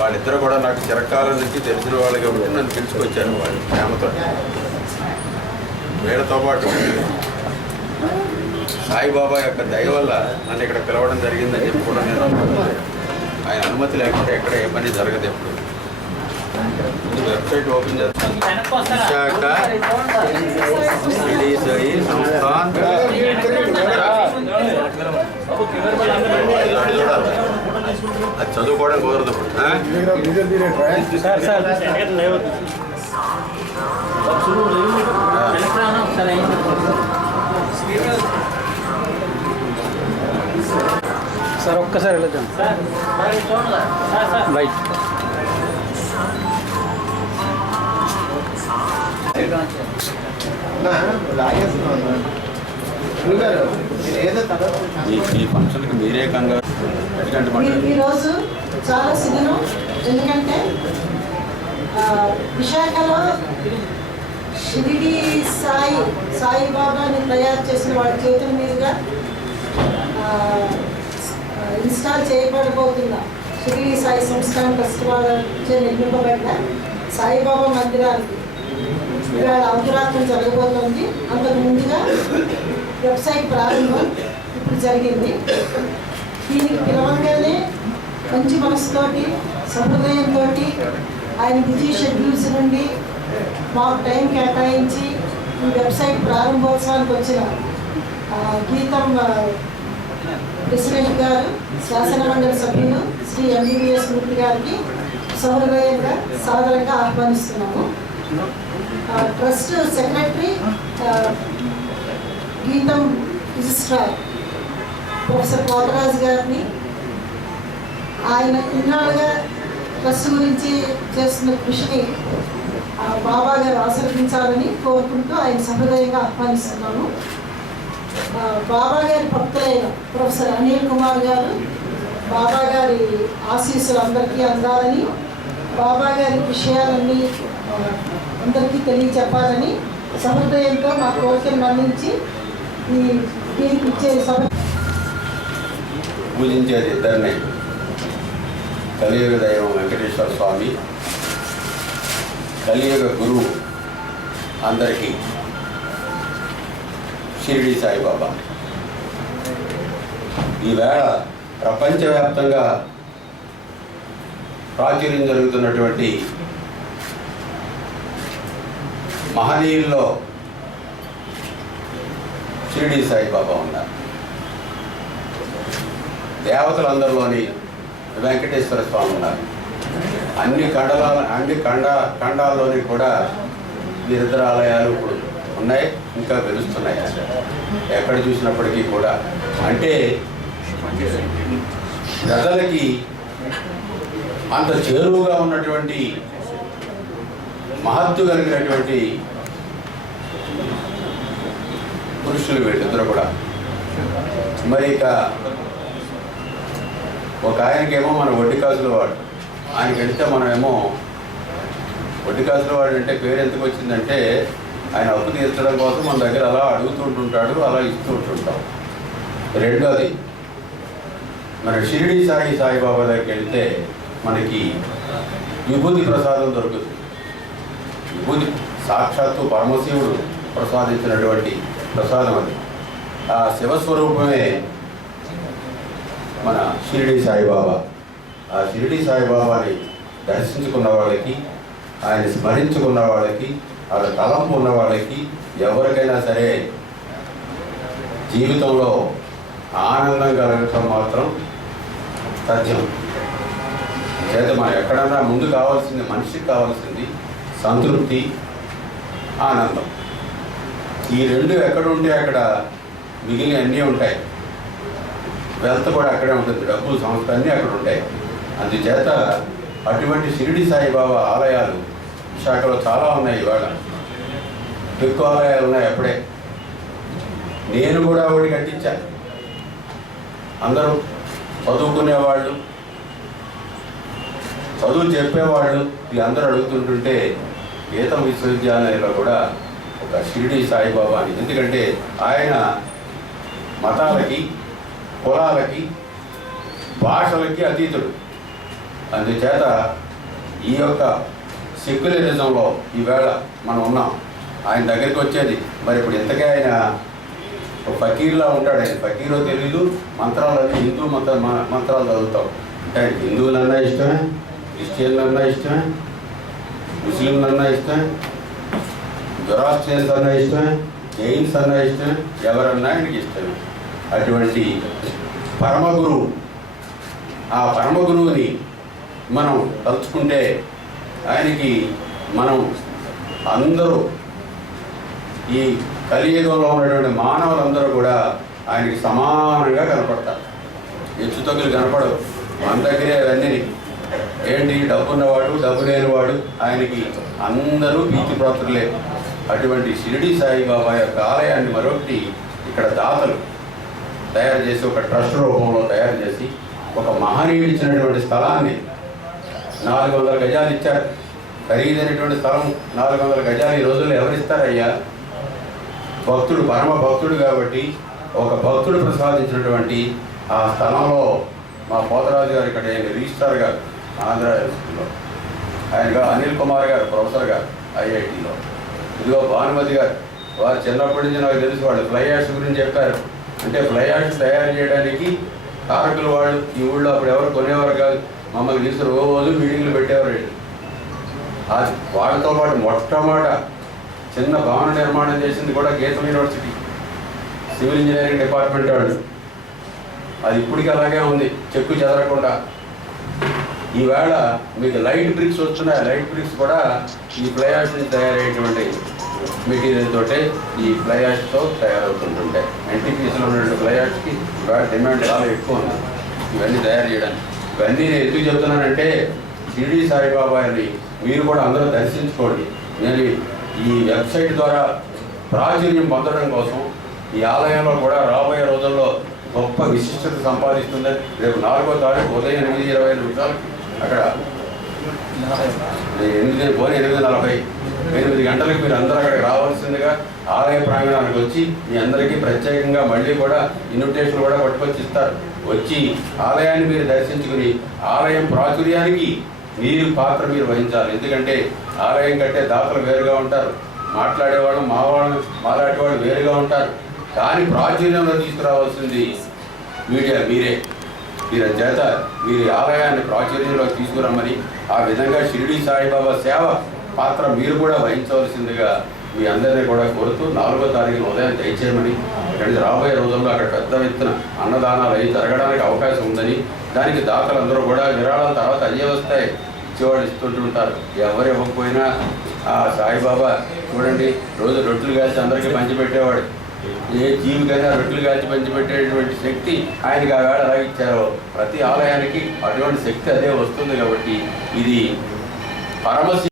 వాళ్ళిద్దరు కూడా నాకు చిరకాలం నుంచి తెలిసిన వాళ్ళు కాబట్టి నన్ను పిలుచుకొచ్చారు వాళ్ళు ప్రేమతో. వీళ్ళతో పాటు సాయిబాబా యొక్క దయ వల్ల నన్ను ఇక్కడ పిలవడం జరిగిందని చెప్పి కూడా నేను ఆయన అనుమతి లేకుండా ఎక్కడ ఏ పని జరగదు. ఎప్పుడు ముందు వెబ్సైట్ ఓపెన్ చేస్తాను. విశాఖ షిరిడీ సాయి సంస్థాన్ అది చదువుకోవడం కుదరదు. సార్ ఒక్కసారి వెళ్ళొద్దాం రైట్. ఈ ఫంక్షన్కి మీరే కంగారు. ఈరోజు చాలా సిద్ధం. ఎందుకంటే విశాఖలో షిరిడి సాయిబాబాని తయారు చేసిన వాళ్ళ చేతుల మీదుగా ఇన్స్టాల్ చేయబడబోతున్న షిరిడి సాయి సంస్థాన్ ట్రస్ట్ వాళ్ళచే నిర్మింపబడిన సాయిబాబా మందిరానికి ఇవాళ అంకురాత్మం జరగబోతోంది. అంతకు ముందుగా వెబ్సైట్ ప్రారంభం ఇప్పుడు జరిగింది. దీనికి పిలవంగానే మంచి మనసుతోటి సహృదయంతో ఆయన బిజీ షెడ్యూల్స్ నుండి మాకు టైం కేటాయించి ఈ వెబ్సైట్ ప్రారంభోత్సవానికి వచ్చిన గీతం ప్రెసిడెంట్ గారు, శాసన మండలి సభ్యులు శ్రీ ఎంబీబీఎస్ మూర్తి గారికి సహృదయంగా సాదరంగా ఆహ్వానిస్తున్నాము. ట్రస్ట్ సెక్రటరీ గీతం రిజిస్ట్రార్ ప్రొఫెసర్ కోటరాజు గారిని ఆయన ఇన్నాళ్ళుగా ట్రస్ట్ గురించి చేస్తున్న కృషిని బాబా గారు ఆశీర్వదించాలని కోరుకుంటూ ఆయన సహృదయంగా ఆహ్వానిస్తున్నాము. బాబా గారి భక్తులైన ప్రొఫెసర్ అనిల్ కుమార్ గారు బాబా గారి ఆశీస్సులు అందరికీ అందాలని, బాబా గారి విషయాలన్నీ అందరికీ తెలియచెప్పాలని సహృదయంతో మా కోరికను మన్నించి ఈ దీనికి ఇచ్చే సభ పూజించేది ఇద్దరిని, కలియుగ దైవం వెంకటేశ్వర స్వామి, కలియుగ గురువు అందరికీ షిరిడి సాయిబాబా. ఈవేళ ప్రపంచవ్యాప్తంగా ప్రాచుర్యం జరుగుతున్నటువంటి మహనీయుల్లో షిరిడి సాయిబాబా ఉన్నారు. దేవతలందరిలోని వెంకటేశ్వర స్వామి ఉన్నారు. అన్ని ఖండాల్లోని కూడా వీరిద్దరు ఆలయాలు ఇప్పుడు ఉన్నాయి, ఇంకా వెలుస్తున్నాయి ఎక్కడ చూసినప్పటికీ కూడా. అంటే ప్రజలకి అంత చేరువుగా ఉన్నటువంటి మహత్తు కలిగినటువంటి పురుషులు వీళ్ళిద్దరు కూడా. మరి ఇక ఒక ఆయనకేమో మన వడ్డికాసుల వాడు, ఆయనకి వెళ్తే మనమేమో వడ్డికాసుల వాడు అంటే పేరు ఎందుకు వచ్చిందంటే ఆయన అప్పు తీర్చడం కోసం మన దగ్గర అలా అడుగుతుంటుంటాడు, అలా ఇస్తూ ఉంటుంటాం. రెండోది మన షిరిడి సాయిబాబా దగ్గరికి వెళ్తే మనకి విభూతి ప్రసాదం దొరుకుతుంది. విభూతి సాక్షాత్తు పరమశివుడు ప్రసాదించినటువంటి ప్రసాదం అది. ఆ శివస్వరూపమే మన షిరిడి సాయిబాబా. ఆ షిరిడి సాయిబాబాని దర్శించుకున్న వాళ్ళకి, ఆయన స్మరించుకున్న వాళ్ళకి, వాళ్ళ తలంపు ఉన్న వాళ్ళకి ఎవరికైనా సరే జీవితంలో ఆనందం కలగటం మాత్రం సత్యం. చేత మనం ఎక్కడన్నా ముందు కావాల్సింది, మనిషికి కావాల్సింది సంతృప్తి, ఆనందం. ఈ రెండు ఎక్కడుంటే అక్కడ మిగిలిన అన్నీ ఉంటాయి. వెల్త్ కూడా అక్కడే ఉంటుంది, డబ్బులు, సంస్థ అన్నీ అక్కడ ఉంటాయి. అందుచేత అటువంటి షిరిడి సాయిబాబా ఆలయాలు విశాఖలో చాలా ఉన్నాయి. ఇవాళ ఎక్కువ ఆలయాలు ఉన్నాయి. అప్పుడే నేను కూడా ఒకటి కట్టించాను. అందరూ చదువుకునేవాళ్ళు, చదువు చెప్పేవాళ్ళు వీళ్ళందరూ అడుగుతుంటుంటే గీతం విశ్వవిద్యాలయంలో కూడా ఒక షిరిడి సాయిబాబా అని. ఎందుకంటే ఆయన మతాలకి, కులాలకి, భాషలకి అతీతుడు. అందుచేత ఈ యొక్క సెక్యులరిజంలో ఈవేళ మనం ఉన్నాం. ఆయన దగ్గరికి వచ్చేది మరి ఇప్పుడు ఇంతకే ఆయన ఒక ఫకీర్లా ఉంటాడు. ఆయన ఫకీరో తెలీదు, మంత్రాలు హిందూ మంత్రాలు చదువుతాం. అంటే హిందువులన్నా ఇష్టమే, క్రిస్టియన్లన్నా ఇష్టమే, ముస్లింలన్నా ఇష్టమే, జొరాస్ట్రియన్స్ అన్నా ఇష్టమే, జైన్స్ అన్నా ఇష్టమే, ఎవరన్నా ఆయనకి ఇష్టమే. అటువంటి పరమగురువు, ఆ పరమగురువుని మనం తలుచుకుంటే ఆయనకి మనం అందరూ ఈ కలియుగంలో ఉన్నటువంటి మానవులందరూ కూడా ఆయనకి సమానంగా కనపడతారు. హెచ్చుతగ్గులు కనపడవు. మన దగ్గరే అవన్నీ ఏంటి, డబ్బున్నవాడు డబ్బు లేనివాడు ఆయనకి అందరూ ప్రీతిపాత్రులే. అటువంటి షిరిడి సాయిబాబా యొక్క ఆలయాన్ని మరొకటి ఇక్కడ దాతలు తయారు చేసి ఒక ట్రస్ట్ రూపంలో తయారు చేసి ఒక మహనీయుడు ఇచ్చినటువంటి స్థలాన్ని 400 గజాలు ఇచ్చారు. ఖరీదైనటువంటి స్థలం 400 గజాలు ఈ రోజుల్లో ఎవరిస్తారయ్యా? భక్తుడు, పరమ భక్తుడు కాబట్టి ఒక భక్తుడు ప్రసాదించినటువంటి ఆ స్థలంలో మా పోతరాజు గారు ఇక్కడ రిజిస్ట్రార్ గారు ఆంధ్ర యూనివర్సిటీలో, ఆయనగా అనిల్ కుమార్ గారు ప్రొఫెసర్ గారు ఐఐటిలో, ఇదిగో భానుమతి గారు, వారు చిన్నప్పటి నుంచి నాకు తెలుసు. వాళ్ళు ఫ్లై యాష్ గురించి చెప్పారు. అంటే ఫ్లై యాష్ తయారు చేయడానికి కారకులు వాళ్ళు ఈ ఊళ్ళో అప్పుడు ఎవరు కొనేవారు కాదు. మమ్మల్ని తీసుకు రోజు మీటింగ్లు పెట్టేవారు. అది వాళ్ళతో పాటు మొట్టమొదట చిన్న భవన నిర్మాణం చేసింది కూడా గీతం యూనివర్సిటీ సివిల్ ఇంజనీరింగ్ డిపార్ట్మెంట్ వాళ్ళు. అది ఇప్పటికీ అలాగే ఉంది, చెక్కు చెదరకుండా. ఈవేళ మీకు లైట్ బ్రిక్స్ వస్తున్నాయి. లైట్ బ్రిక్స్ కూడా ఈ ఫ్లై యాష్ నుంచి తయారయ్యేటువంటి మెటీరియల్ తోటే, ఈ ఫ్లై యాష్తో తయారవుతుంటుంటాయి. ఎన్టీపీసీలో ఉన్నటువంటి ఫ్లై యాష్కి ఇవాళ డిమాండ్ చాలా ఎక్కువ ఉంది ఇవన్నీ తయారు చేయడానికి. ఇవన్నీ నేను ఎందుకు చెప్తున్నానంటే షిరిడి సాయిబాబాని మీరు కూడా అందరూ దర్శించుకోండి. నేను ఈ వెబ్సైట్ ద్వారా ప్రాచుర్యం పొందడం కోసం ఈ ఆలయంలో కూడా రాబోయే రోజుల్లో గొప్ప విశిష్టత సంపాదిస్తుందని రేపు 4వ తారీఖు ఉదయం 8:20 అక్కడ 8:40 గంటలకు మీరు అందరూ అక్కడికి రావాల్సిందిగా ఆలయ ప్రాంగణానికి వచ్చి మీ అందరికీ ప్రత్యేకంగా మళ్ళీ కూడా ఇన్విటేషన్ కూడా పట్టుకొచ్చి ఇస్తారు. వచ్చి ఆలయాన్ని మీరు దర్శించుకుని ఆలయం ప్రాచుర్యానికి మీరు పాత్ర మీరు వహించాలి. ఎందుకంటే ఆలయం కట్టే దాతలు వేరుగా ఉంటారు, మాట్లాడేవాళ్ళు మాలాంటి వాళ్ళు వేరుగా ఉంటారు. కానీ ప్రాచుర్యంలో తీసుకురావాల్సింది మీడియా మీరే. మీరు చేత మీరు ఆలయాన్ని ప్రాచుర్యంలోకి తీసుకురమ్మని, ఆ విధంగా షిరిడి సాయిబాబా సేవ పాత్ర మీరు కూడా వహించవలసిందిగా మీ అందరినీ కూడా కోరుతూ 4వ తారీఖున ఉదయం దయచేయమని, ఇక్కడికి రాబోయే రోజుల్లో అక్కడ పెద్ద ఎత్తున అన్నదానాలు అవి జరగడానికి అవకాశం ఉందని, దానికి దాతలందరూ కూడా విరాళాల తర్వాత అయ్యే వస్తాయి ఇచ్చేవాళ్ళు ఇస్తుంటుంటారు. ఎవరు ఇవ్వకపోయినా ఆ సాయిబాబా చూడండి రోజు రొట్టెలు కాల్చి అందరికీ పంచిపెట్టేవాడు. ఏ జీవికైనా రొట్టెలు కాల్చి పంచిపెట్టేటువంటి శక్తి ఆయనకి ఆ వేళ ఎలా ఇచ్చారో ప్రతి ఆలయానికి అటువంటి శక్తి అదే వస్తుంది. కాబట్టి ఇది పరమ